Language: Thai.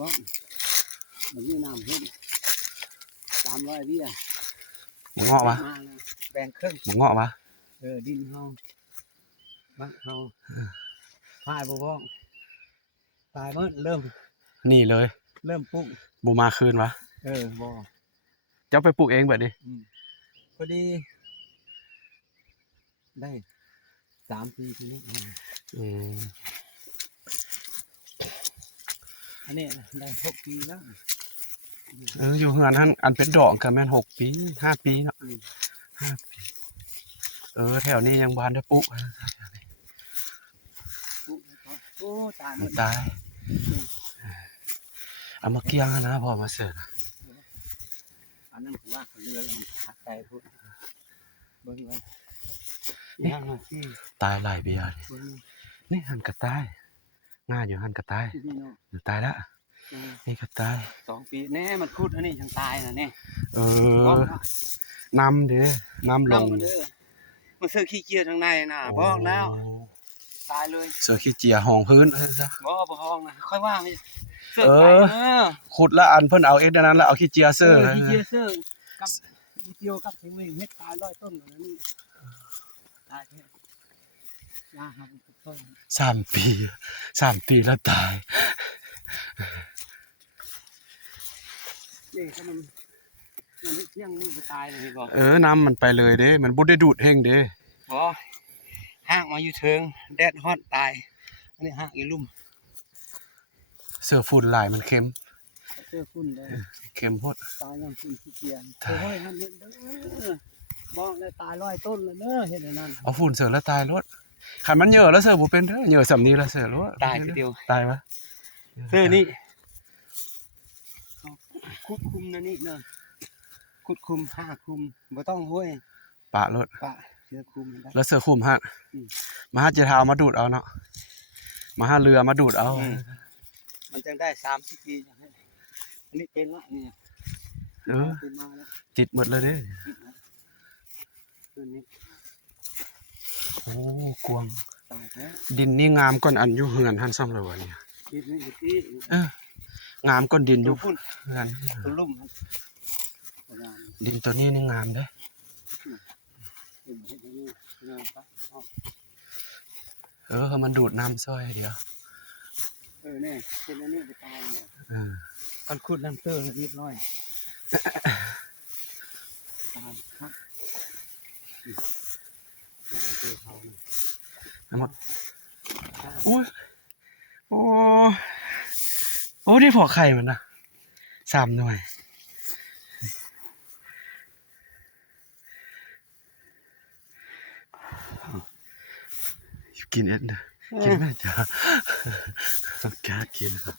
บ้องมันมีน้ำเพิ่ม300เบี้ย หมูเงาะปะ มาแล้วแบ่งครึ่ง หมูเงาะปะ ดินเฮาบ้านเฮาพายบ่บ้องตายเมื่อเริ่ม นี่เลย ปลูก บูมาคืนวะ บ่ เจ้าไปปลูกเองแบบดิ พอดีได้3 ปีทีนี้ อืม อันนี้ได้6 ปีแล้ว อยู่เฮือนท่านอันเป็นดอกกันแม่น6 ปี5 ปีเนาะ5 ปีแถวนี้ยังบานได้ปลูก โอ้ตายหมด ตายเอามาเกี่ยงนะพอมาเสิร์ฟ อันนั้นผมว่าเขาเรือเราขัดใจพูดเบิ้งว่าย่างมาที่ ตายหลายปีแล้ว เบิ้ง นี่หันกระต่ายง่าอยู่หันกระต่าย พี่น้อง อยู่ตายละนี่กระต่าย 2 ปีแน่มันพูดอันนี้ยังตายนะเนี่ย น้ำเด้อน้ำลง มันเสื้อขี้เกียจทางในน่ะบอกแล้วตายเลย เสือขี้เจียห้องพื้นซะ บ่ห้องนะค่อยว่าไม่เสื้อ เอ ไป อ ขุดละอันเพิ่นเอาเอ็ดอันนั้นแล้วเอาขี้เจียเสื้อ ขี้เกียจเสื้อกับอีเตียวกับเทวิเฮ็ดตาย100 ต้นแล้วนี่ตายแท้ยาครับต้น 3 ปีแล้วตาย นี่ถ้ามันเที่ยงนี่ก็ตายเลยบ่ น้ำมันไปเลยเด้มันบ่ได้ดูดแห้งเด้ บ่ห้างมาอยู่เทิงแดดฮอดตายอันนี้ห้างอีลุ่ม เสื้อฝุ่นหลายมันเค็ม เสื้อฝุ่นเลย เค็มโพด ตายยังฝุ่นขี้เกียจโอ้ยทำเห็นเด้อบอกเลยตาย100 ต้นเลยเด้อเฮ็ดอันนั้น เอาฝุ่นเสือแล้วตายรถคันมันเหยอะแล้วเสือบ่เป็นเด้อเหยอะสำนี้แล้วเสือรถ ตายคือเดียว ตายปะ เสื้อนี่คุดคุมนะนี่เนาะคุดคุมผ้าคุมบ่ต้องห้วย ปะรถ ปะเสื้อคุมได้ แล้วเสือคุมฮะมาหาเจเท้ามาดูดเอาเนาะมาหาเรือมาดูดเอา มันจังได้30 ปีอย่างนี้อันนี้เป็นละนี่เป็นมาแล้ว ติดหมดเลยเด้อ ตัวนี้ โอ้กวาง ตายแล้ว ดินนี่งามก่อนอันอยู่เฮือนหันซ่อมเลยวะเนี่ย คิดนี่อยู่ที่ งามก่อนดินอ ตั ยู่ วพุ่น เฮือน ตัวลุ่มครับ ดินตัวนี้นี่งามเด้อ เป็นเฮ็ดอย่างนี้นะครับ มันดูดน้ำซอยเดียว เนี่ยเป็นอันนี้ไปตายเนี่ย เออ กันขุดน้ำเตอร์เรียบร้อยตายครับเดี๋ยวเอาเจอเขาหน่อย เอาหมดอุ้ยโอ้ได้พอไข่มันนะ3 หน่วยกินเอ็ดนะกินไหมจ๊ะต้องกล้ากินครับ